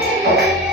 Música